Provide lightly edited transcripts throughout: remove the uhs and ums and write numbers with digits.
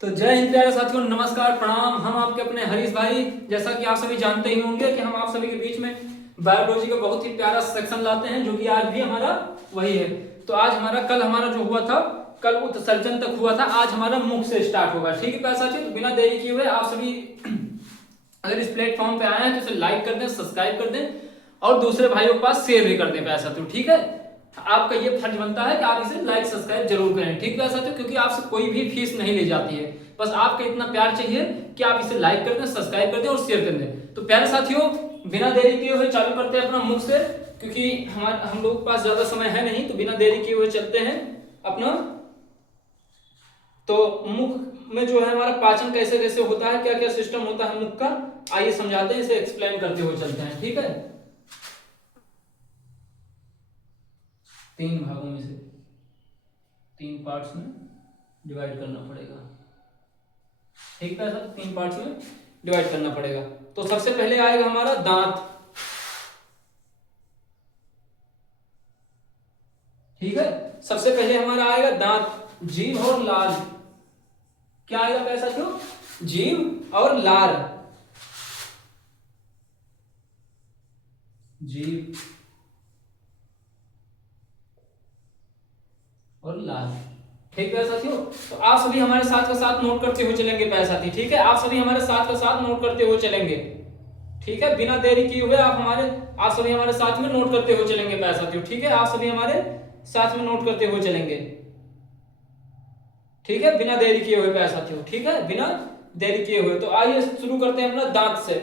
तो जय हिंद प्यारे साथियों, नमस्कार, प्रणाम। हम आपके अपने हरीश भाई। जैसा कि आप सभी जानते ही होंगे कि हम आप सभी के बीच में बायोलॉजी का बहुत ही प्यारा सेक्शन लाते हैं, जो कि आज भी हमारा वही है। तो आज कल हमारा जो हुआ था, कल उत्सर्जन तक हुआ था, आज हमारा मुख से स्टार्ट होगा। ठीक है प्यारे साथियों, तो बिना देरी किए हुए आप सभी अगर इस प्लेटफॉर्म पे आए हैं तो इसे लाइक कर दें, सब्सक्राइब कर दें और दूसरे भाइयों के पास शेयर भी कर दें प्यारे साथियों। ठीक है, आपका ये फर्ज बनता है कि आप इसे लाइक सब्सक्राइब जरूर करें। ठीक है साथियों, क्योंकि आपसे कोई भी फीस नहीं ली जाती है, बस आपका इतना प्यार चाहिए कि आप इसे लाइक कर दें, सब्सक्राइब कर दें और शेयर कर दें। तो प्यारे साथियों, बिना देरी किए हुए चालू करते हैं अपना मुख से, क्योंकि हम लोगों के पास ज्यादा समय है नहीं। तो बिना देरी किए हुए चलते हैं अपना। तो मुख में जो है हमारा पाचन कैसे कैसे होता है, क्या क्या सिस्टम होता है मुख का, आइए समझाते हैं, इसे एक्सप्लेन करते हुए चलते हैं। ठीक है, 3 भागों में से 3 पार्ट्स में डिवाइड करना पड़ेगा। ठीक है सर, 3 पार्ट्स में डिवाइड करना पड़ेगा। तो सबसे पहले आएगा हमारा दांत। ठीक है, सबसे पहले हमारा आएगा दांत, जीभ और लार। क्या आएगा पैसा क्यों? जीभ और लार। जीभ और लार। ठीक है साथियों, तो आप सभी हमारे साथ का साथ नोट करते हुए चलेंगे प्यारे साथी। ठीक है, आप सभी हमारे साथ का साथ नोट करते हुए चलेंगे। ठीक है, बिना देरी किए हुए आप सभी हमारे साथ में नोट करते हुए चलेंगे प्यारे साथियों। ठीक है, आप सभी हमारे साथ में नोट करते हुए चलेंगे। ठीक है, बिना देरी किए हुए प्यारे साथियों। ठीक है, बिना देरी किए हुए। तो आइए शुरू करते हैं अपना दांत से।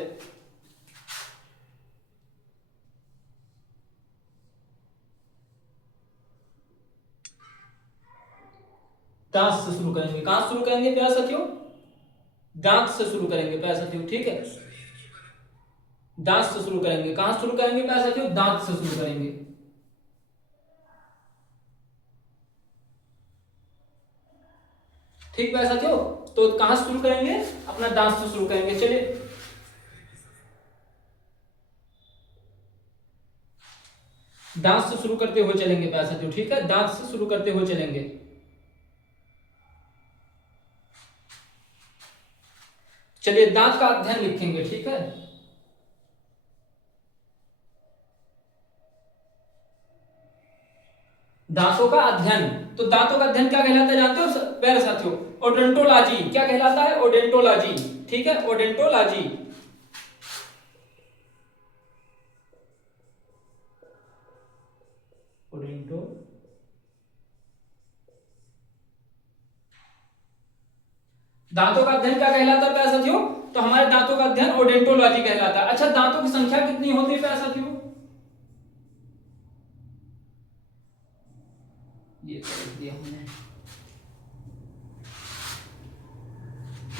दांत से शुरू करेंगे। कहां से शुरू करेंगे प्यारे साथियों? दांत से शुरू करेंगे प्यारे साथियों। ठीक है, दांत से शुरू करेंगे। कहां से शुरू करेंगे प्यारे साथियों? दांत से शुरू करेंगे। ठीक प्यारे साथियों, तो कहां से शुरू करेंगे? अपना दांत से शुरू करेंगे। चलिए, दांत से शुरू करते हुए चलेंगे प्यारे साथियों। ठीक है, दांत से शुरू करते हुए चलेंगे। चलिए, दांत का अध्ययन लिखेंगे। ठीक है, दांतों का अध्ययन। तो दांतों का अध्ययन क्या कहलाता है जानते हो प्यारे साथियों? ओडेंटोलॉजी। क्या कहलाता है? ओडेंटोलॉजी। ठीक है, ओडेंटोलॉजी। ओडेंटो दांतों का अध्ययन क्या कहलाता है प्यारे साथियों? तो हमारे दांतों का अध्ययन ओडेंटोलॉजी कहलाता है। अच्छा, दांतों की संख्या कितनी होती है प्यारे साथियों? ये कर दिया हमने।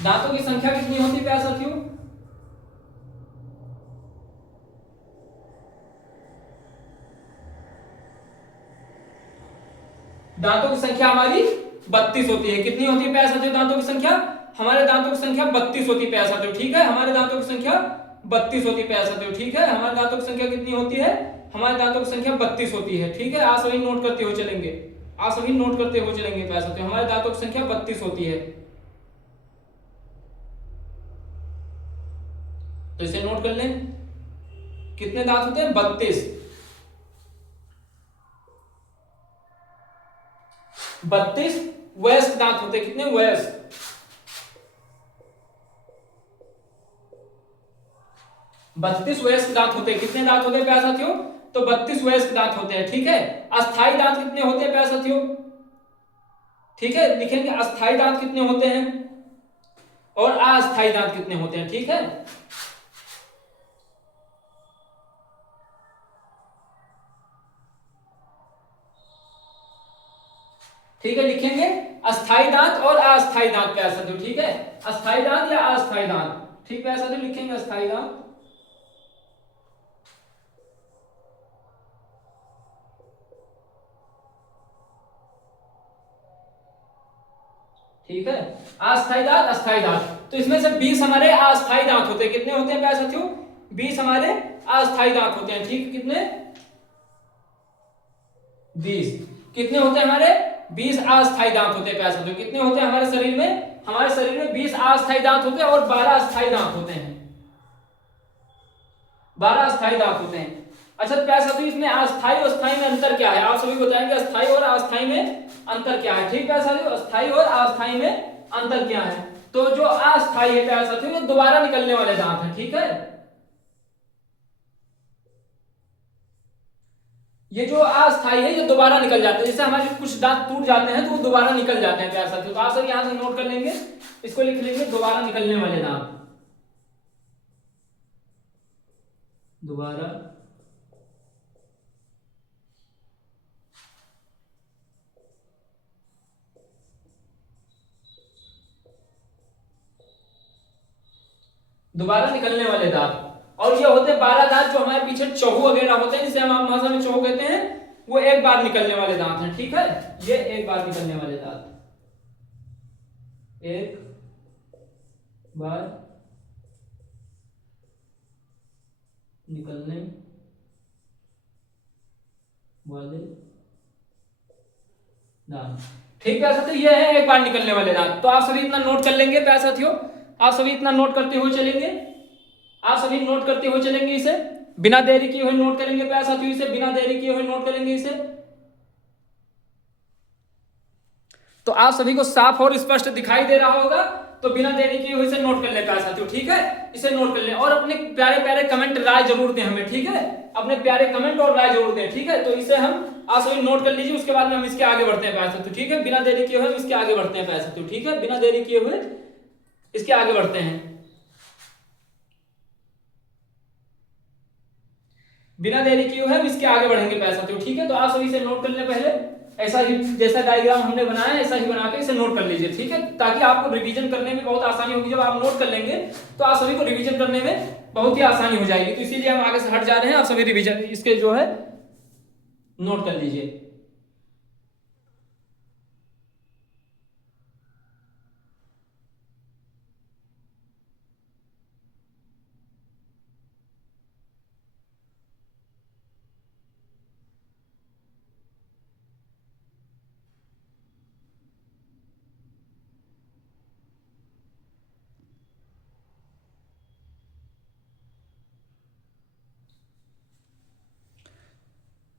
दांतों की संख्या कितनी होती है प्यारे साथियों? दांतों की संख्या हमारी 32 होती है। कितनी होती है प्यारे साथियों दांतों की संख्या? हमारे दांतों की संख्या 32 होती है प्यारे साथियों। ठीक है, हमारे दांतों की संख्या 32 होती है प्यारे साथियों। ठीक है, हमारे दांतों की संख्या कितनी होती है? हमारे दांतों की संख्या 32 होती है। ठीक है, आप सभी नोट करते हुए चलेंगे। आप सभी नोट करते हुए चलेंगे प्यारे साथियों। हमारे दांतों की संख्या 32 होती है। तो इसे नोट कर लें। कितने दांत होते हैं? 32। 32 वयस्क दांत होते हैं। कितने वयस्क? 32 वयस्क दांत होते हैं। कितने दांत होते हैं प्यारे साथियों? तो 32 वयस्क दांत होते हैं। ठीक है, अस्थाई दांत कितने होते हैं प्यारे साथियों? ठीक है, लिखेंगे अस्थाई दांत कितने होते हैं और अस्थाई दांत कितने होते हैं। ठीक है, ठीक है, लिखेंगे अस्थाई दांत और अस्थाई दांत प्यारे साथियों। ठीक है, अस्थाई दांत या अस्थाई दांत। ठीक प्यारे साथियों, लिखेंगे अस्थाई दांत। ठीक है, अस्थाई दांत, अस्थाई दांत। तो इसमें से 20 हमारे अस्थाई दांत होते हैं। कितने होते हैं प्यारे साथियों? 20 हमारे अस्थाई दांत होते हैं। ठीक, कितने? 20। कितने होते हैं हमारे? 20 अस्थाई दांत होते हैं प्यारे साथियों। कितने होते हैं हमारे शरीर में? हमारे शरीर में 20 अस्थायी दांत होते हैं और 12 अस्थायी दांत होते हैं। 12 अस्थायी दांत होते हैं। अच्छा तो प्यारे साथियों, इसमें अस्थायी और अस्थायी में अंतर क्या है, आप सभी बताएंगे अस्थायी और अस्थायी में अंतर क्या है। ठीक है साथियों, अस्थायी और अस्थायी में अंतर क्या है। तो जो अस्थायी है प्यारे साथियों, ये दोबारा निकलने वाले दांत हैं। ठीक है, ये जो अस्थायी है ये दोबारा निकल जाते हैं, जैसे हमारे कुछ दांत टूट जाते हैं तो वो दोबारा निकल जाते हैं प्यारे साथियों। तो आप सब यहां से नोट कर लेंगे, इसको लिख लेंगे दोबारा निकलने वाले दांत। दोबारा दोबारा निकलने वाले दांत। और ये होते हैं 12 दांत जो हमारे पीछे चौहू वगैरह होते हैं, जिसे हम आम भाषा में चौहू कहते हैं, वो एक बार निकलने वाले दांत हैं। ठीक है, ये एक बार निकलने वाले दांत, एक बार निकलने वाले दांत। ठीक है साथियों, ये है एक बार निकलने वाले दांत। तो आप सभी इतना नोट कर लेंगे प्यारे साथियों, आप सभी इतना नोट करते हुए चलेंगे, आप सभी नोट करते हुए चलेंगे, इसे बिना देरी किए हुए नोट करेंगे प्यारे साथियों, इसे बिना देरी किए हुए नोट करेंगे इसे। तो आप सभी को साफ और स्पष्ट दिखाई दे रहा होगा, तो बिना देरी किए हुए इसे नोट कर ले प्यारे साथियों। ठीक है, इसे नोट कर ले और अपने प्यारे प्यारे कमेंट राय जरूर दें हमें। ठीक है, अपने प्यारे कमेंट और राय जरूर दें। ठीक है, तो इसे हम आप सभी नोट कर लीजिए, उसके बाद में हम इसके आगे बढ़ते हैं प्यारे साथियों। ठीक है, बिना देरी किए हुए इसके आगे बढ़ते हैं प्यारे साथियों। ठीक है, बिना देरी किए हुए इसके आगे बढ़ते हैं, बिना देरी किए हुए हम इसके आगे बढ़ेंगे प्यारे साथियों। ठीक है, तो आप सभी इसे नोट कर लें पहले, ऐसा ही जैसा डायग्राम हमने बनाया है ऐसा ही बना के इसे नोट कर लीजिए। ठीक है, ताकि आपको रिवीजन करने में बहुत आसानी होगी। जब आप नोट कर लेंगे तो आप सभी को रिवीजन करने में बहुत ही आसानी हो जाएगी। तो इसीलिए हम आगे से हट जा रहे हैं, आप सभी रिवीजन इसके जो है नोट कर लीजिए।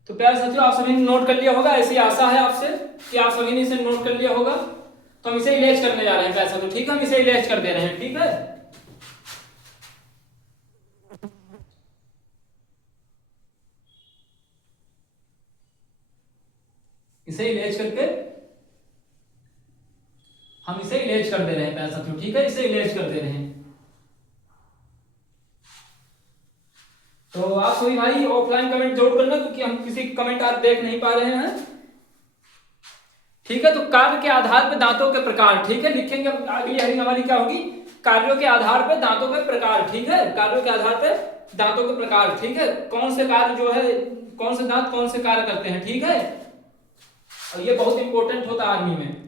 तो प्यारे साथियों, आप सभी ने नोट कर लिया होगा, ऐसी आशा है आपसे कि आप सभी ने इसे नोट कर लिया होगा। तो हम इसे इलेज करने जा रहे हैं प्यारे साथियों। ठीक है, हम इसे इलेज कर दे रहे हैं। ठीक है, इसे इलेज करके हम इसे इलेज कर दे रहे हैं प्यारे साथियों। ठीक है, इसे इलेज कर दे रहे हैं। तो आप सभी भाई ऑफलाइन कमेंट जरूर करना, क्योंकि हम किसी कमेंट आप देख नहीं पा रहे हैं। ठीक है, तो कार्य के आधार पर दांतों के प्रकार। ठीक है, लिखेंगे अगली हेडिंग हमारी क्या होगी, कार्यों के आधार पर दांतों के प्रकार। ठीक है, कार्यों के आधार पर दांतों के प्रकार। ठीक है, कौन से कार्य जो है, कौन से दांत कौन से कार्य करते हैं। ठीक है, और ये बहुत इंपॉर्टेंट होता है आर्मी में।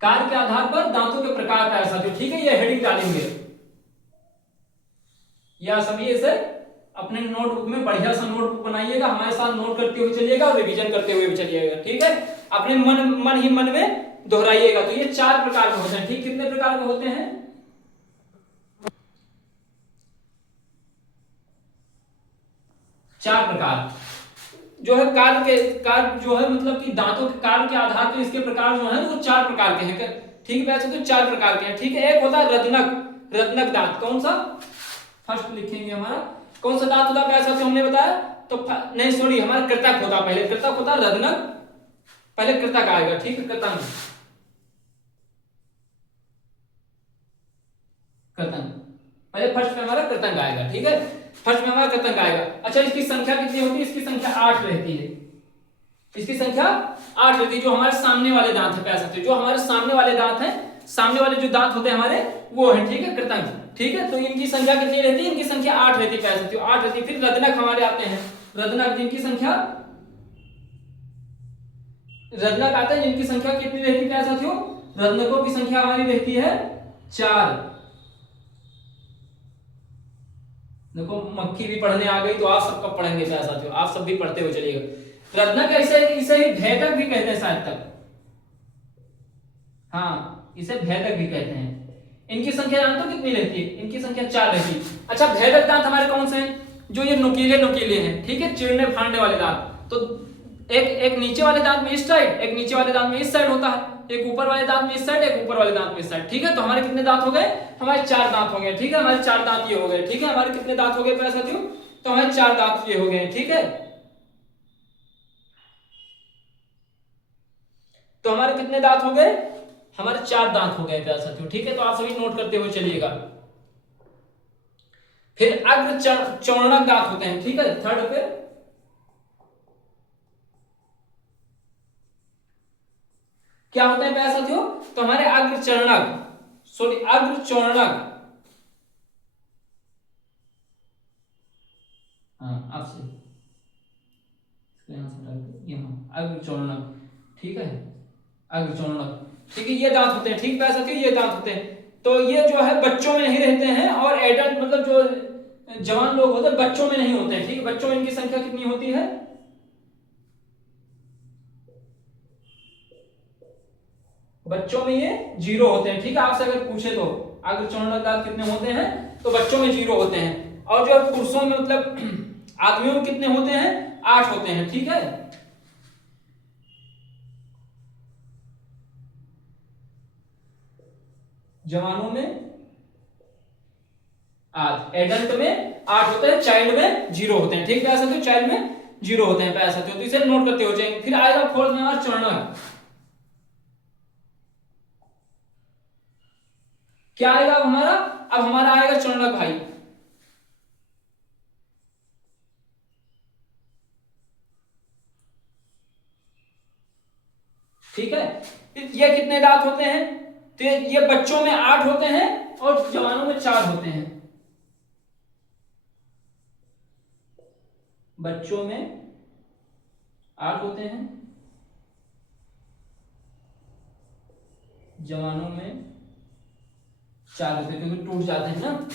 कार्य के आधार पर दांतों के प्रकार का ऐसा। ठीक है, ये हेडिंग डालेंगे, या सभी इसे अपने नोटबुक में बढ़िया सा नोटबुक बनाइएगा, हमारे साथ नोट करते हुए चलिएगा और रिवीजन करते हुए भी चलिएगा। ठीक है, अपने मन ही मन में दोहराइएगा। तो ये 4 प्रकार के होते हैं। ठीक, कितने प्रकार के होते हैं, 4 प्रकार जो है कार्य जो है, मतलब कि दांतों के कार्य के आधार पर इसके प्रकार जो है वो 4 प्रकार के हैं। ठीक है, तो 4 प्रकार के हैं। ठीक है, एक होता है रत्नक दांत। कौन सा, फर्स्ट लिखेंगे हमारा कौन सा दांत होता है ऐसा तो हमने बताया, तो नहीं सॉरी, हमारा कृतक होता है। पहले कृतक होता है, रत्नक पहले कृतक आएगा। ठीक है, कृतक पहले फर्स्ट में हमारा कृतंग आएगा। ठीक है, फर्स्ट में हमारा कृतंग आएगा। अच्छा, इसकी संख्या कितनी होती है, इसकी संख्या 8 रहती है। इसकी संख्या 8 रहती है, जो हमारे सामने वाले दांत है, कह सकते हो जो हमारे सामने वाले दांत हैं, सामने वाले जो दांत होते हैं हमारे वो है। ठीक है, कृतंग। ठीक है, तो इनकी संख्या कितनी रहती है? इनकी संख्या 8 रहती है प्यारे साथियों, 8 रहती है। फिर रत्नक हमारे आते हैं, रत्नक जिनकी संख्या, रत्नक आते हैं जिनकी संख्या कितनी रहती है प्यारे साथियों? रत्नकों की संख्या हमारी रहती है 4। देखो मक्खी भी पढ़ने आ गई, तो आप सब कब पढ़ेंगे प्यारे साथियों? आप सब भी पढ़ते हुए चलिएगा। रत्नक ऐसे इसे ही भेदक भी कहते हैं शायद तक, हाँ इसे भेदक भी कहते हैं। इनकी संख्या जानते हो कितनी रहती है? इनकी संख्या 4 रहती है। अच्छा, भेदक दांत हमारे कौन से हैं? जो ये नुकीले नुकीले हैं, ठीक है, चिड़ने फाड़ने वाले दांत। तो एक नीचे वाले दांत में इस साइड, एक नीचे वाले दांत में इस साइड होता है, एक ऊपर वाले दांत में इस साइड, एक ऊपर वाले दांत में इस साइड, ठीक है। तो हमारे कितने दांत हो गए? हमारे 4 दांत हो गए, ठीक है, हमारे 4 दांत ये हो गए, ठीक है। हमारे कितने दांत हो गए प्यारे साथियों? तो हमारे 4 दांत ये हो गए, ठीक है। तो हमारे कितने दांत हो गए? हमारे 4 दांत हो गए प्यारे साथियों, ठीक है। तो आप सभी नोट करते हुए चलिएगा। फिर अग्र चौर्णक दांत होते हैं, ठीक है, थर्ड पे। क्या होते हैं प्यारे साथियों? तो हमारे अग्र चरणक, सॉरी अग्र चौर्णक, हाँ आपसे यहाँ अग्र चौर्णक, ठीक है, अग्र चौर्णक, ठीक है, ये दांत होते हैं, ठीक प्यारे साथियों, ये दांत होते हैं। तो ये जो है बच्चों में नहीं रहते हैं, और एडल्ट मतलब जो जवान लोग होते हैं बच्चों में नहीं होते हैं, ठीक है। बच्चों में इनकी संख्या कितनी होती है? बच्चों में ये 0 होते हैं, ठीक है। आपसे अगर पूछे तो अग्र चौर्णक दांत कितने होते हैं, तो बच्चों में 0 होते हैं। और जो पुरुषों में मतलब आदमियों में कितने होते हैं? 8 होते हैं, ठीक है। जवानों में 8, एडल्ट में 8 होते हैं, चाइल्ड में 0 होते हैं, ठीक है। ऐसा तो चाइल्ड में 0 होते हैं, ऐसा तो इसे नोट करते हो जाएंगे। फिर आएगा फोर्थ में हमारा चौर्णक। क्या आएगा अब हमारा? अब हमारा आएगा चौर्णक भाई, ठीक है। ये कितने दांत होते हैं? तो ये बच्चों में 8 होते हैं और जवानों में 4 होते हैं। बच्चों में 8 होते हैं, जवानों में 4 होते हैं, क्योंकि टूट जाते हैं ना।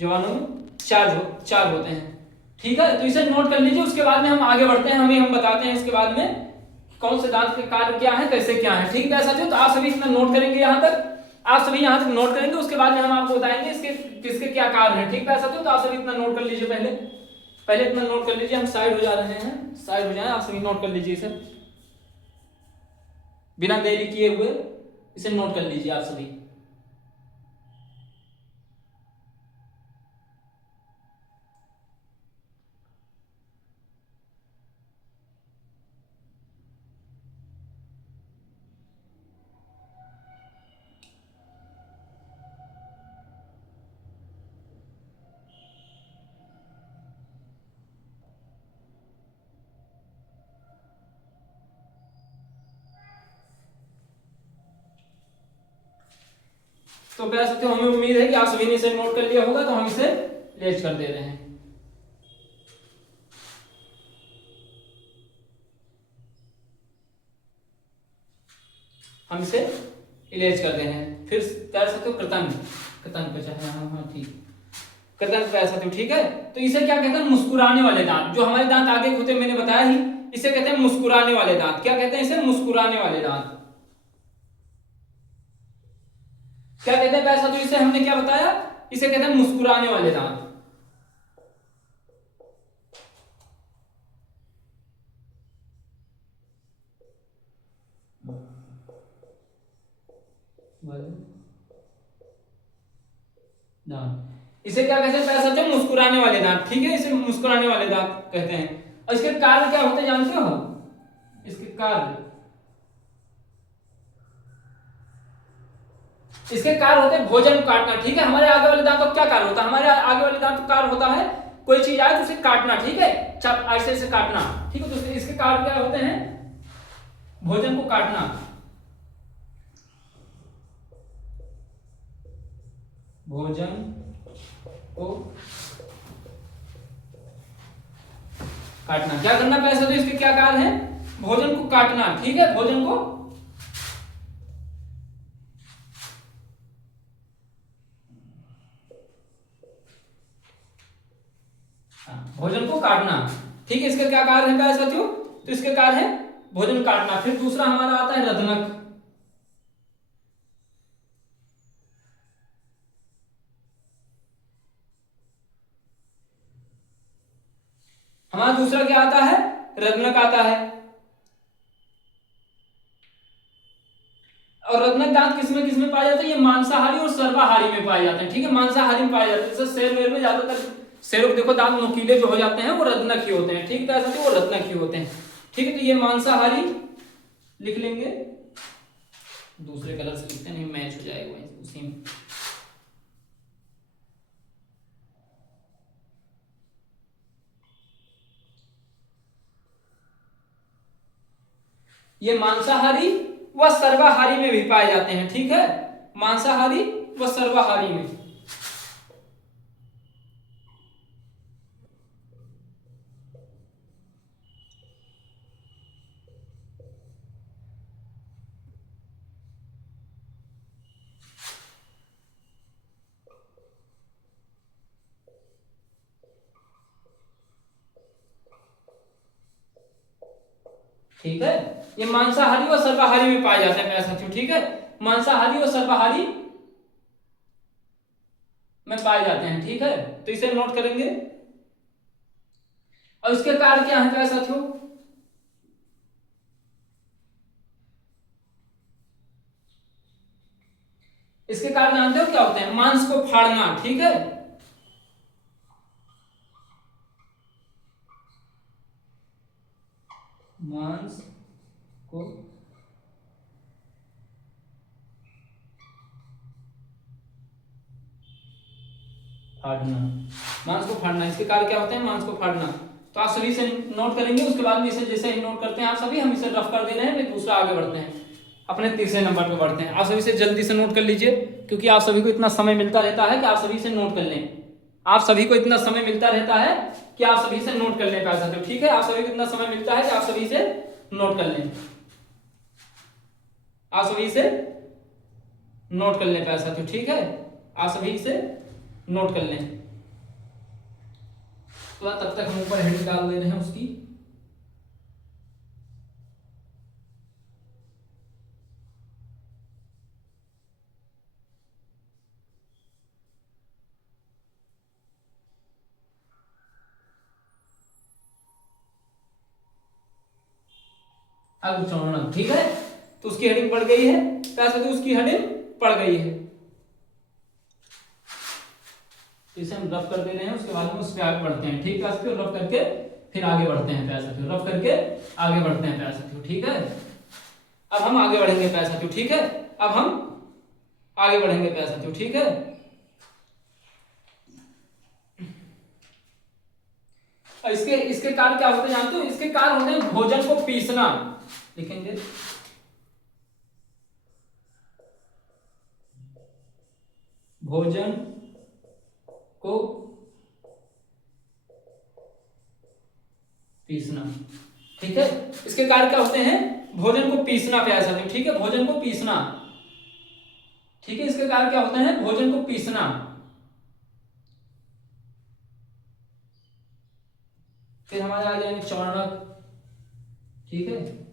जवानों में 4 होते हैं, ठीक है। तो इसे नोट कर लीजिए। उसके बाद में हम आगे बढ़ते हैं, हम बताते हैं इसके बाद में कौन से दांत के कार्य क्या है, कैसे क्या है, ठीक है साथियों। तो आप सभी इतना नोट करेंगे, यहाँ तक आप सभी यहाँ तक नोट करेंगे। उसके बाद में हम आपको बताएंगे इसके किसके क्या कार्य है, ठीक है साथियों। तो आप सभी इतना नोट कर लीजिए, पहले इतना नोट कर लीजिए। हम साइड हो जा रहे हैं, साइड हो जाए, आप सभी नोट कर लीजिए इसे, बिना देरी किए हुए इसे नोट कर लीजिए आप सभी। तो प्यारे साथियों, हमें उम्मीद है कि आप सभी ने इसे नोट कर लिया होगा, तो हम इसे लेट कर दे रहे हैं। हम इसे इरेज कर दे रहे हैं। फिर प्यारे साथियों कृतंक, कृतंक पे चाहे, हाँ हाँ ठीक, कृतंक प्यारे साथियों, ठीक है। तो इसे क्या कहते हैं? मुस्कुराने वाले दांत। जो हमारे दांत आगे होते हैं, मैंने बताया ही, इसे कहते हैं मुस्कुराने वाले दांत। क्या कहते हैं इसे? मुस्कुराने वाले दांत। क्या कहते हैं प्यारे साथियों इसे? हमने क्या बताया? इसे कहते हैं मुस्कुराने वाले दांत। दांत, इसे क्या कहते हैं प्यारे साथियों? मुस्कुराने वाले दांत, ठीक है। इसे मुस्कुराने वाले दांत कहते हैं। और इसके कार्य क्या होते हैं जानते हो? इसके कार्य, इसके कार्य होते हैं भोजन काटना, ठीक है। हमारे आगे वाले दांतों का क्या कार्य होता है? हमारे आगे वाले दांतों का कार्य होता है कोई चीज आए तो उसे काटना, ठीक है, ऐसे ऐसे काटना, ठीक है। तो इसके कार्य क्या होते हैं? भोजन को काटना। भोजन को काटना। क्या करना पैसा, तो इसके क्या कार्य है, भोजन को काटना। ठीक है, भोजन को भोजन को काटना। ठीक है, इसका क्या कार्य है प्यारे साथियों, तो इसके कार्य है भोजन काटना। फिर दूसरा हमारा आता है रत्नक। हमारा दूसरा क्या आता है, रत्नक आता है। और रत्नक दांत किसमें किसमें पाए जाते हैं, ये मांसाहारी और सर्वाहारी में पाए जाते हैं। ठीक है, मांसाहारी में पाए जाते हैं। जैसे शेर वेर में ज्यादातर शेरों को देखो दांत नुकीले जो हो जाते हैं वो रत्नक ही होते हैं। ठीक है, ऐसा वो रत्नक ही होते हैं। ठीक है, तो ये मांसाहारी लिख लेंगे, दूसरे कलर से लिखते नहीं मैच हो जाएगा उसी में। ये मांसाहारी व सर्वाहारी में भी पाए जाते हैं। ठीक है, मांसाहारी व सर्वाहारी में। ठीक है, ये मांसाहारी व सर्वाहारी में पाए जाते हैं प्यारे साथियों। ठीक है, मांसाहारी व सर्वाहारी में पाए जाते हैं। ठीक है, तो इसे नोट करेंगे। और इसके कार्य क्या है प्यारे साथियों, इसके कार्य जानते हो क्या होते हैं, मांस को फाड़ना। ठीक है, मांस को फाड़ना, मांस को फाड़ना। इसके कार्य क्या होते हैं, मांस को फाड़ना। तो आप सभी से नोट करेंगे, उसके बाद में इसे जैसे ही नोट करते हैं आप सभी, हम इसे रफ कर दे रहे हैं, फिर दूसरा आगे बढ़ते हैं, अपने तीसरे नंबर पे बढ़ते हैं। आप सभी से जल्दी से नोट कर लीजिए, क्योंकि आप सभी को इतना समय मिलता रहता है कि आप सभी से नोट कर लें। आप सभी को इतना समय मिलता रहता है कि आप सभी से नोट कर लें प्यारे साथियों। ठीक है, आप सभी को इतना समय मिलता है कि आप सभी से नोट कर लें, आप सभी से नोट कर लें प्यारे साथियों। ठीक है, आप सभी से नोट कर लें। तो तब तक हम ऊपर हेडिंग डाल दे रहे हैं उसकी। अब ठीक है, तो उसकी हेडिंग पड़ गई है प्यारे साथियों, उसकी हेडिंग पड़ गई है। इसे हम रफ कर दे रहे हैं, उसके बाद में उस पर आगे बढ़ते हैं। ठीक है, रफ करके फिर आगे बढ़ते हैं प्यारे साथियों, रफ करके आगे बढ़ते हैं प्यारे साथियों। ठीक है, अब हम आगे बढ़ेंगे प्यारे साथियों। ठीक है, अब हम आगे बढ़ेंगे प्यारे साथियों। ठीक है, इसके इसके कार्य क्या होते हैं जानते हो, इसके कार्य होते हैं भोजन को पीसना। लिखेंगे भोजन को पीसना। ठीक है, इसके कार्य क्या होते हैं, भोजन को पीसना प्यारे साथियों। ठीक है, भोजन को पीसना। ठीक है, इसके कार्य क्या होते हैं, भोजन को पीसना। फिर हमारे आ जाएंगे चौर्णक। ठीक है,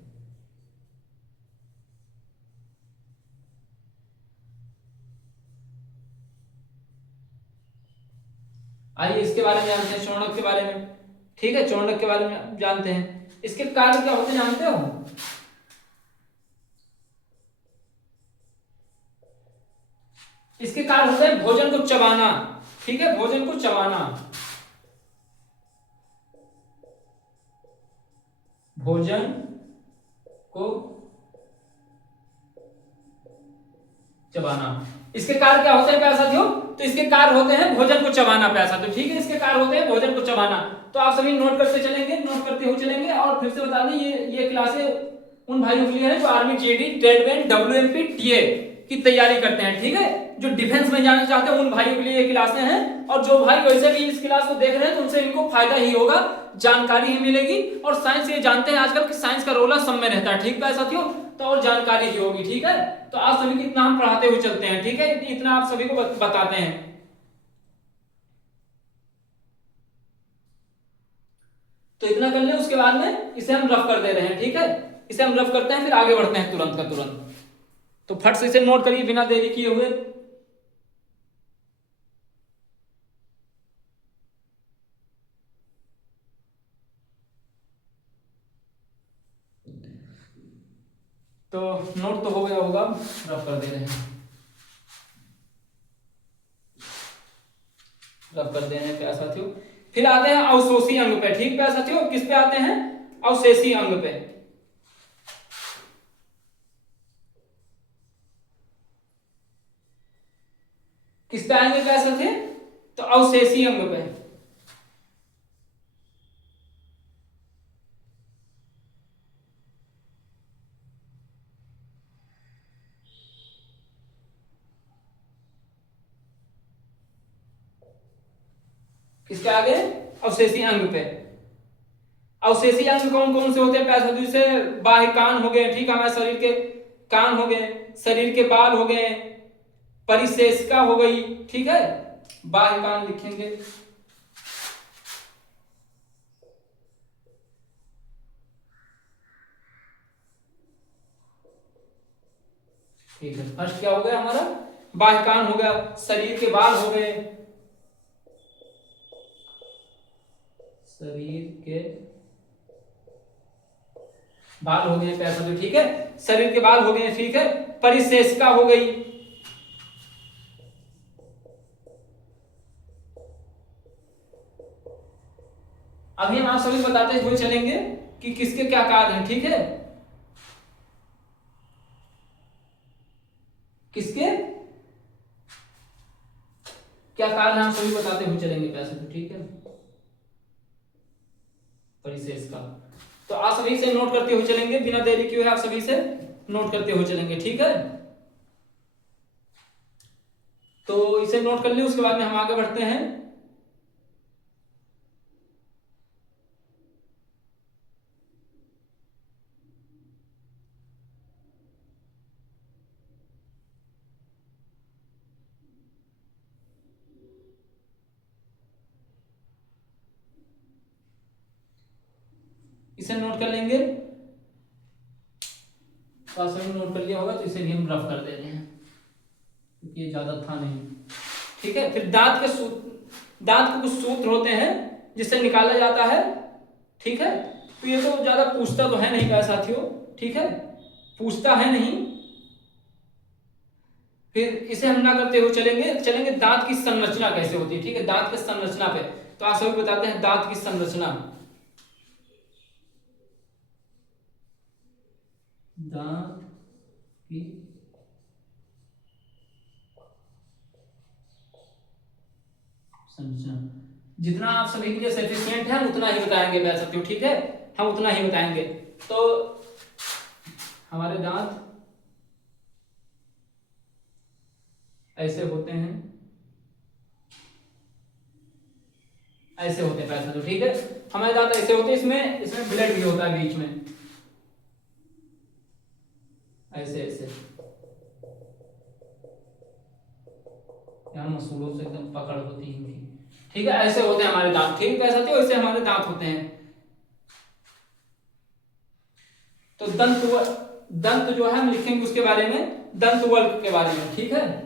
आइए इसके बारे में जानते हैं, चौर्णक के बारे में। ठीक है, चौर्णक के बारे में जानते हैं, इसके कार्य क्या होते हैं जानते हो, इसके कार्य होते हैं भोजन को चबाना। ठीक है, भोजन को चबाना, भोजन को चबाना। इसके कार्य क्या होते हैं प्यारे साथियों, तो इसके कार्य होते हैं भोजन को चबाना प्यारे साथियों। ठीक है, इसके कार्य होते हैं भोजन को चबाना। तो आप सभी नोट करते चलेंगे, नोट करते हुए चलेंगे। और फिर से बता दें, ये क्लासें उन भाइयों के लिए है जो आर्मी, जेडी, ट्रेडमैन, डब्ल्यूएमपी, टीए की तैयारी करते हैं, ठीक है। जो डिफेंस में जाना चाहते हैं उन भाइयों के लिए ये क्लासें हैं, और जो भाई वैसे भी इस क्लास को देख रहे हैं तो उनसे इनको फायदा ही होगा, जानकारी ही मिलेगी। और साइंस ये जानते हैं आजकल कि साइंस का रोला सब में रहता है, ठीक है साथियों, तो और जानकारी ही होगी, ठीक है। तो आप सभी को इतना हम पढ़ाते हुए चलते हैं, ठीक है, इतना आप सभी को बताते हैं। तो इतना कर ले, उसके बाद में इसे हम रफ कर दे रहे हैं, ठीक है। इसे हम रफ करते हैं, फिर आगे बढ़ते हैं तुरंत का तुरंत। तो फट से इसे नोट करिए बिना देरी किए हुए। तो नोट तो हो गया होगा, रफ कर दे रहे हैं, रफ कर दे रहे हैं प्यारे साथियों। फिर आते हैं अवशोषी अंग पे, ठीक प्यारे साथियों। किस पे आते हैं? अवशेषी अंग पे। किस पे आएंगे प्यारे साथी? तो अवशेषी अंग पे। किसके आगे? अवशेषी अंग पे। अवशेषी अंग कौन कौन से होते हैं प्यारे साथियों? जैसे बाह्य कान हो गए, ठीक है, हमारे शरीर के कान हो गए, शरीर के बाल हो गए, परिशेषिका हो गई, ठीक है, बाह्य कान लिखेंगे। ठीक है, फर्स्ट क्या हो गया हमारा? बाह्य कान हो गया, शरीर के बाल हो गए, शरीर के बाल हो गए पैसा तो, ठीक है, शरीर के बाल हो गए, ठीक है, परिशेषिका हो गई, अभी हम आप सभी बताते हुए चलेंगे कि किसके क्या कार्य हैं, ठीक है, किसके क्या कार्य हम सभी बताते हुए चलेंगे पैसे तो, ठीक है, परिशेष का। तो आप सभी से नोट करते हुए चलेंगे, बिना देरी किए आप सभी से नोट करते हुए चलेंगे, ठीक है। तो इसे नोट कर लिया, उसके बाद में हम आगे बढ़ते हैं। इसे नोट कर लेंगे, तो आप सभी नोट कर लिया होगा, तो इसे भी हम रफ कर दे रहे हैं क्योंकि ये ज्यादा था नहीं, ठीक है। फिर दांत के दांत के कुछ सूत्र होते हैं जिससे निकाला जाता है, ठीक है। तो ये तो ज्यादा पूछता तो है नहीं क्या साथियों, ठीक है, पूछता है नहीं। फिर इसे हम ना करते हुए चलेंगे दांत की संरचना कैसे होती है, ठीक है, दांत की संरचना पे। तो आप सभी बताते हैं दांत की संरचना, दांत की संरचना जितना आप सभी के लिए सफिशिएंट है उतना ही बताएंगे मैं सकती हूँ, ठीक है, हम उतना ही बताएंगे। तो हमारे दांत ऐसे होते हैं, ऐसे होते हैं पैसा तो, ठीक है, हमारे दांत ऐसे होते हैं, इसमें ब्लड भी होता है बीच में, ऐसे ऐसे यार मसूड़ों से एकदम पकड़ होती है इनकी, ठीक है, ऐसे होते हैं हमारे दांत, ठीक है साथियों, ऐसे हमारे दांत होते हैं। तो दंत जो है हम लिखेंगे उसके बारे में, दंत वर्ग के बारे में, ठीक है।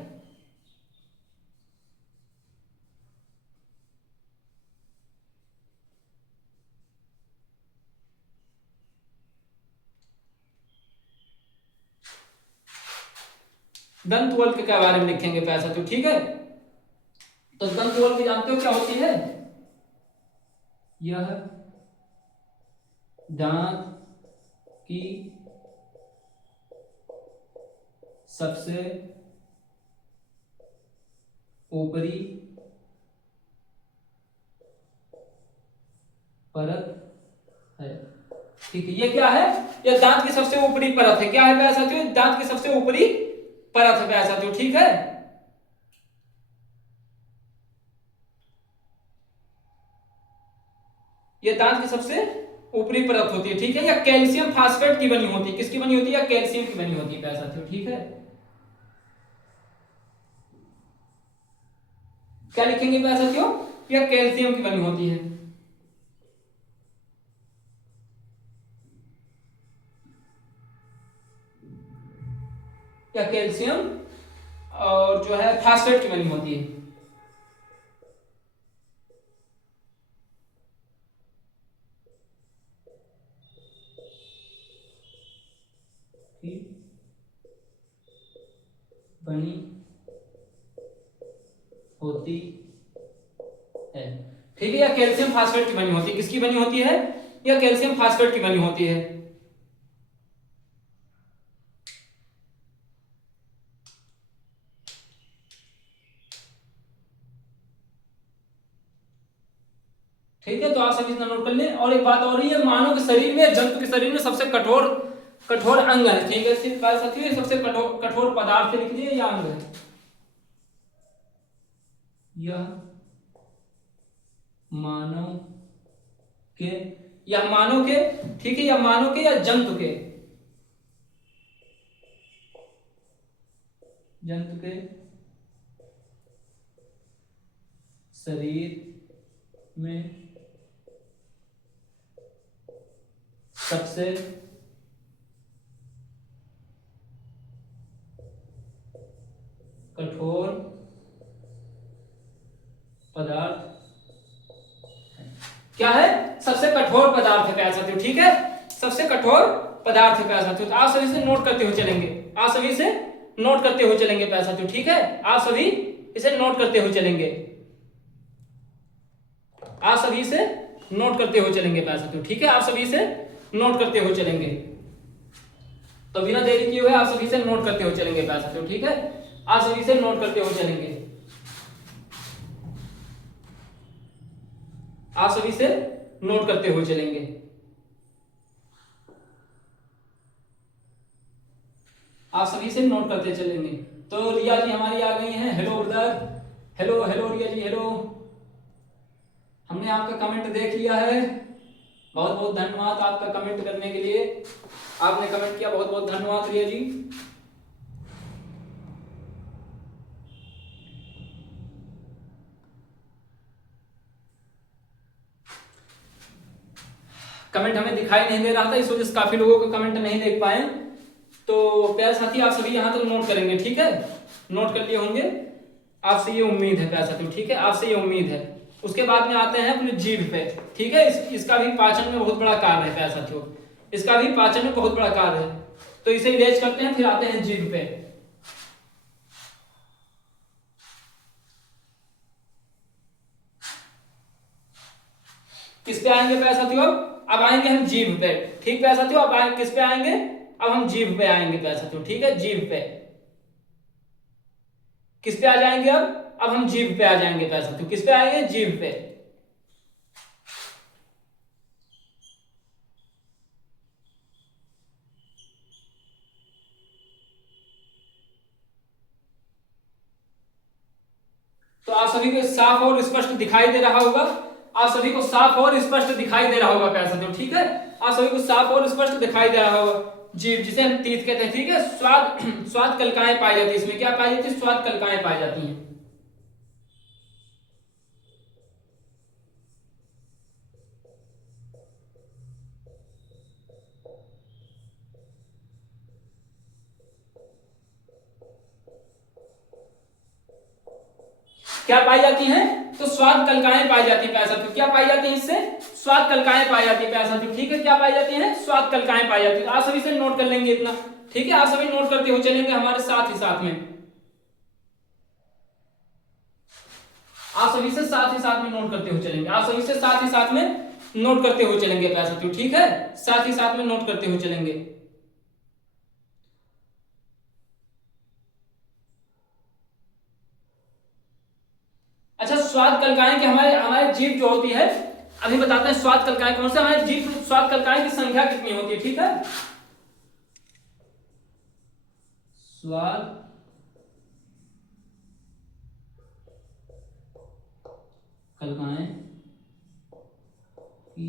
दंत वर्ग के बारे में लिखेंगे पैसा तो, ठीक है। तो दंत वर्ग जानते हो क्या होती है? यह दांत की सबसे ऊपरी परत है, ठीक है, ये क्या है? यह दांत की सबसे ऊपरी परत है, क्या है साथियों? दांत की सबसे ऊपरी परत है प्यारे साथियों, ठीक है। ये दांत की सबसे ऊपरी परत होती है, ठीक है। या कैल्शियम फास्फेट की बनी होती है, किसकी बनी होती है, या कैल्शियम की बनी होती है प्यारे साथियों, ठीक है। क्या लिखेंगे प्यारे साथियों, या कैल्शियम की बनी होती है। या कैल्शियम और जो है फास्फेट की बनी होती है। बनी होती है, ठीक है। या कैल्शियम फास्फेट की बनी होती है, किसकी बनी होती है, या कैल्शियम फास्फेट की बनी होती है। ठीक है, तो आप सभी नोट कर लें। और एक बात और है, मानव के शरीर में, जंतु के शरीर में सबसे कठोर कठोर अंग है, ठीक है। सिर्फ साथियों सबसे कठोर कठोर पदार्थ लिख दिए या अंग है, यह मानव के, या मानव के, ठीक है, या मानव के या जंतु के, जंतु के शरीर में सबसे कठोर पदार्थ क्या है, सबसे कठोर पदार्थ है प्यारे साथियों, ठीक है। सबसे कठोर पदार्थ है प्यारे साथियों। तो आप सभी से नोट करते हुए चलेंगे, आप सभी से नोट करते हुए चलेंगे प्यारे साथियों, ठीक है। आप सभी इसे नोट करते हुए चलेंगे, आप सभी से नोट करते हुए चलेंगे प्यारे साथियों, ठीक है। आप सभी से नोट करते हुए चलेंगे, तो बिना देरी किए हुए आप सभी से नोट करते हुए चलेंगे प्यारे साथियों, ठीक है। आप सभी से नोट करते हुए चलेंगे, आप सभी से नोट करते हुए चलेंगे। आप सभी से नोट करते चलेंगे। तो रिया जी हमारी आ गई हैं, हेलो ब्रदर, हेलो हेलो रिया जी, हेलो। हमने आपका कमेंट देख लिया है, बहुत बहुत धन्यवाद आपका कमेंट करने के लिए, आपने कमेंट किया, बहुत बहुत धन्यवाद रिया जी। कमेंट हमें दिखाई नहीं दे रहा था, इस वजह से काफी लोगों का कमेंट नहीं देख पाए। तो प्यारे साथी आप सभी यहां तक नोट करेंगे, ठीक है, नोट कर लिए होंगे, आपसे ये उम्मीद है प्यारे साथियों, ठीक है, आपसे ये उम्मीद है। उसके बाद में आते हैं अपने जीभ पे, ठीक है। इसका भी पाचन में बहुत बड़ा कार्य है प्यारे साथियों, इसका भी पाचन में बहुत बड़ा कार्य है, तो इसे इरेज करते हैं, फिर आते हैं जीभ पे। किस पे आएंगे प्यारे साथियों, अब आएंगे हम जीभ पे, ठीक प्यारे साथियों। अब आएंगे किस पे आएंगे, अब हम जीभ पे आएंगे प्यारे साथियों, ठीक है। जीभ पे किस पे आ जाएंगे, अब हम जीभ पे आ जाएंगे प्यारे साथियों, किस पे आएंगे, जीभ पे। तो आप सभी को साफ और स्पष्ट दिखाई दे रहा होगा, आप सभी को साफ और स्पष्ट दिखाई दे रहा होगा प्यारे साथियों, ठीक है। आप सभी को साफ और स्पष्ट दिखाई दे रहा होगा। जीभ जिसे हम तीत कहते हैं, ठीक है। स्वाद स्वाद कलिकाएं पाई जाती है, इसमें क्या पाई जाती है, स्वाद कलिकाएं पाई जाती हैं। क्या पाई जाती हैं, तो स्वाद कलिकाएं पाई जाती है प्यारे साथियों। क्या पाई जाती है, इससे स्वाद कलिकाएं पाई जाती है प्यारे साथियों, ठीक है। क्या पाई जाती है, स्वाद कलिकाएं पाई जाती है। आप सभी से नोट कर लेंगे इतना, ठीक है। आप सभी नोट करते हुए चलेंगे हमारे साथ ही साथ में, आप सभी से साथ ही साथ में नोट करते हुए चलेंगे, आप सभी से साथ ही साथ में नोट करते हुए चलेंगे प्यारे साथियों, ठीक है। साथ ही साथ में नोट करते हुए चलेंगे। अच्छा, स्वाद कलिकाएं कि हमारे हमारे जीभ जो होती है, अभी बताते हैं स्वाद कलिकाएं कौन से, हमारे जीभ स्वाद कलिकाएं की संख्या कितनी होती है, ठीक है। स्वाद कलकाएं की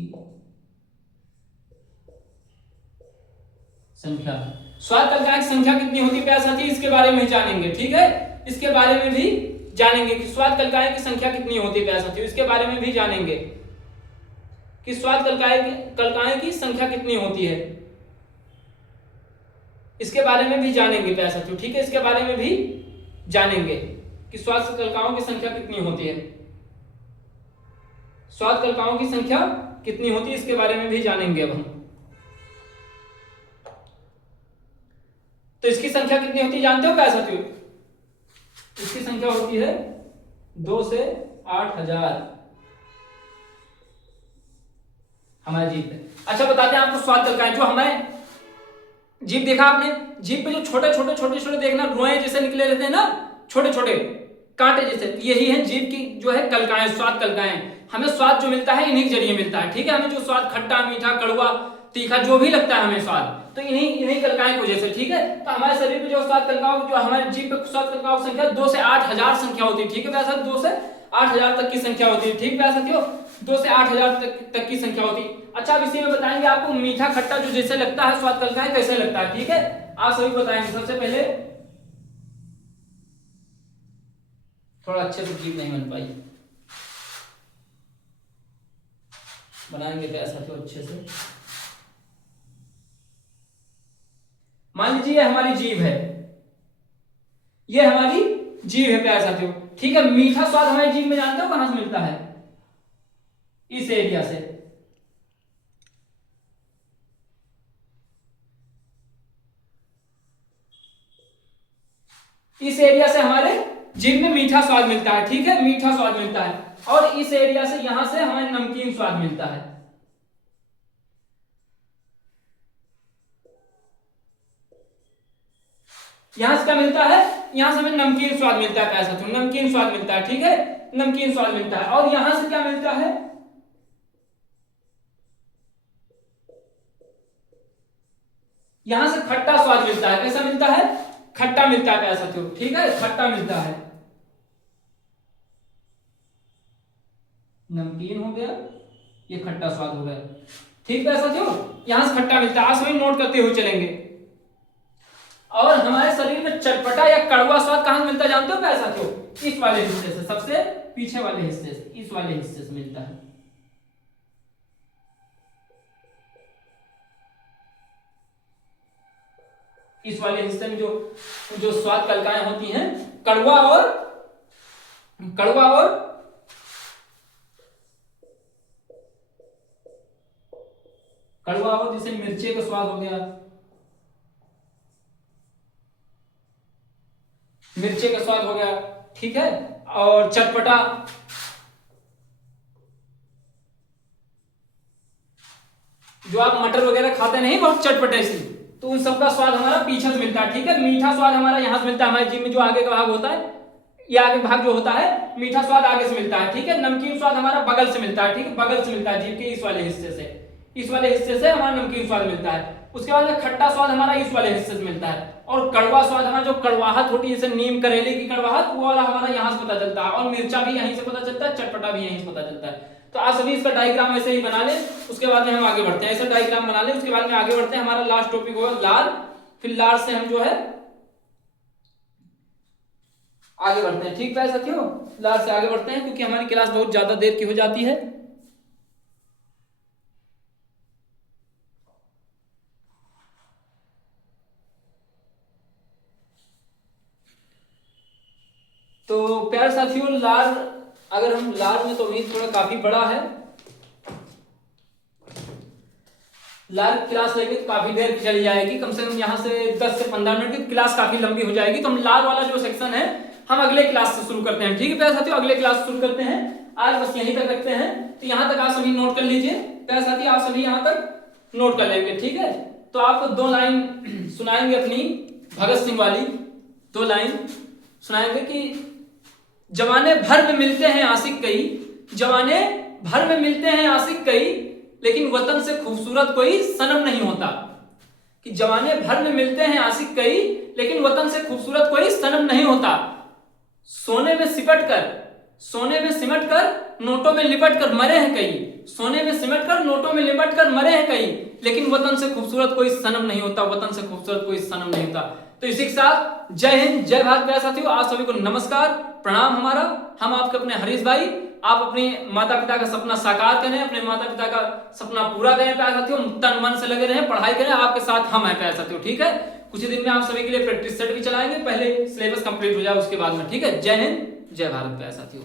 संख्या, स्वाद कलकाएं की संख्या कितनी होती है प्यारे साथी, इसके बारे में जानेंगे। ठीक है, इसके बारे में भी जानेंगे कि स्वाद कलकाएं की संख्या कितनी होती है प्यारे साथियों, इसके बारे में भी जानेंगे कि स्वाद कलकाएं की संख्या कितनी होती है, इसके बारे में भी जानेंगे प्यारे साथियों। ठीक है, इसके बारे में भी जानेंगे कि स्वाद कलकाओं की संख्या कितनी होती है, स्वाद कलकाओं की संख्या कितनी होती है, इसके बारे में भी जानेंगे अब हम। तो इसकी संख्या कितनी होती है जानते हो प्यारे साथियों, इसकी संख्या होती है 2 से 8,000 हमारे जीभ पे। अच्छा बताते हैं आपको स्वाद कलकाएं, जो हमें जीभ देखा आपने, जीभ पे जो छोटे छोटे देखना रोए जैसे निकले रहते हैं ना, छोटे छोटे कांटे जैसे, यही है जीभ की जो है कलकाएं, स्वाद कलकाएं। हमें स्वाद जो मिलता है इन्हीं के जरिए मिलता है। ठीक है, हमें जो स्वाद खट्टा मीठा कड़वा तीखा जो भी लगता है हमें स्वाद, तो इन्हीं कलकाएं की वजह से। ठीक है, तो हमारे शरीर पे जो स्वाद कलकाओं, जो हमारे जीभ पे स्वाद कलकाओं की संख्या 2 से 8,000 संख्या होती है। ठीक है प्यारे साथियों, 2 से 8,000 तक की संख्या होती है। ठीक प्यारे साथियों, 2 से 8,000 तक की संख्या होती है। अच्छा, अब इसी में बताएंगे आपको मीठा खट्टा जो जैसे लगता है स्वाद कलकाएं कैसे लगता है। ठीक है, आप सभी बताएंगे। सबसे पहले थोड़ा अच्छे से जीभ नहीं बन पाई, बनाएंगे प्यारे साथियों अच्छे से। मान लीजिए ये हमारी जीभ है, ये हमारी जीभ है प्यारे साथियों। ठीक है, मीठा स्वाद हमारी जीभ में जानते हो कहां से मिलता है, इस एरिया से। इस एरिया से हमारे जीभ में मीठा स्वाद मिलता है। ठीक है, मीठा स्वाद मिलता है, और इस एरिया से यहां से हमें नमकीन स्वाद मिलता है। यहां से क्या मिलता है, यहां से हमें नमकीन स्वाद मिलता है प्यारे साथियों, नमकीन स्वाद मिलता है। ठीक है, नमकीन स्वाद मिलता है, और यहां से क्या मिलता है, यहां से खट्टा स्वाद मिलता है। कैसा मिलता है, खट्टा मिलता है प्यारे साथियों। ठीक है, खट्टा मिलता है, नमकीन हो गया, ये खट्टा स्वाद हो गया। ठीक है साथियों, यहां से खट्टा मिलता है, आप सभी नोट करते हुए चलेंगे। और हमारे शरीर में चटपटा या कड़वा स्वाद कहां मिलता है जानते हो प्यारे साथियों, इस वाले हिस्से से, सबसे पीछे वाले हिस्से से, इस वाले हिस्से से मिलता है। इस वाले हिस्से में जो स्वाद कलकाएं होती हैं, कड़वा और जैसे मिर्ची का स्वाद हो गया, मिर्ची का स्वाद हो गया। ठीक है, और चटपटा, जो आप मटर वगैरह खाते नहीं बहुत चटपटे सी, तो उन सबका स्वाद हमारा पीछे से मिलता है। ठीक है, मीठा स्वाद हमारा यहां से मिलता है, हमारे जीभ में जो आगे का भाग होता है, ये आगे भाग जो होता है, मीठा स्वाद आगे से मिलता है। ठीक है, नमकीन स्वाद हमारा बगल से मिलता है। ठीक है, बगल से मिलता है, जीभ के इस वाले हिस्से से, इस वाले हिस्से से हमारा नमकीन स्वाद मिलता है। उसके बाद में खट्टा स्वाद हमारा इस वाले हिस्से से मिलता है, और कड़वा स्वाद हमारा जो कड़वाहट होती है, जैसे नीम करेले की कड़वाहट, वो वाला हमारा यहां से पता चलता है, और मिर्चा भी यहीं से पता चलता है, चटपटा भी यहीं से पता चलता है। तो आप सभी इसका डायग्राम ऐसे ही बना लें, उसके बाद में हम आगे बढ़ते हैं। ऐसा डायग्राम बना लें, उसके बाद में आगे बढ़ते हैं। हमारा लास्ट टॉपिक होगा लार, फिर लार से हम जो है आगे बढ़ते हैं। ठीक है साथियों, लार से आगे बढ़ते हैं, क्योंकि हमारी क्लास बहुत ज्यादा देर की हो जाती है। तो प्यारे साथियों, लार, अगर हम लार में, तो भी थोड़ा काफी बड़ा है, लार क्लास लेंगे तो काफी देर की चली जाएगी, कम से कम यहाँ से 10 से 15 मिनट की क्लास काफी लंबी हो जाएगी। तो हम लार वाला जो सेक्शन है हम अगले क्लास से शुरू करते हैं। ठीक है प्यारे साथियों, अगले क्लास शुरू करते हैं, आज बस यहीं तक रखते हैं। तो यहाँ तक आप सभी नोट कर लीजिए प्यारे साथी, आप सभी यहाँ तक नोट कर लेंगे। ठीक है, तो आपको 2 लाइन सुनाएंगे अपनी भगत सिंह वाली, 2 लाइन सुनाएंगे कि जमाने भर में मिलते हैं आशिक कई, जमाने भर में मिलते हैं आशिक कई, लेकिन वतन से खूबसूरत कोई सनम नहीं होता। कि जमाने भर में मिलते हैं आशिक कई, लेकिन वतन से खूबसूरत कोई सनम नहीं होता। सोने में सिपट कर सोने में सिमट कर नोटों में लिपट कर मरे हैं कई, सोने में सिमट कर नोटों में लिपट कर मरे हैं कई, लेकिन वतन से खूबसूरत कोई सनम नहीं होता, वतन से खूबसूरत कोई सनम नहीं होता। तो इसी के साथ जय हिंद, जय भारत प्यारे साथियों। आप सभी को नमस्कार, प्रणाम हमारा। हम आपके अपने हरीश भाई। आप अपने माता पिता का सपना साकार करें, अपने माता पिता का सपना पूरा करें प्यारे साथियों, तन मन से लगे रहें, पढ़ाई करें, आपके साथ हम हैं प्यारे साथियों, ठीक है। कुछ ही दिन में आप सभी के लिए प्रैक्टिस सेट भी चलाएंगे, पहले सिलेबस कंप्लीट हो जाए उसके बाद में, ठीक है। जय हिंद, जय भारत प्यारे साथियों।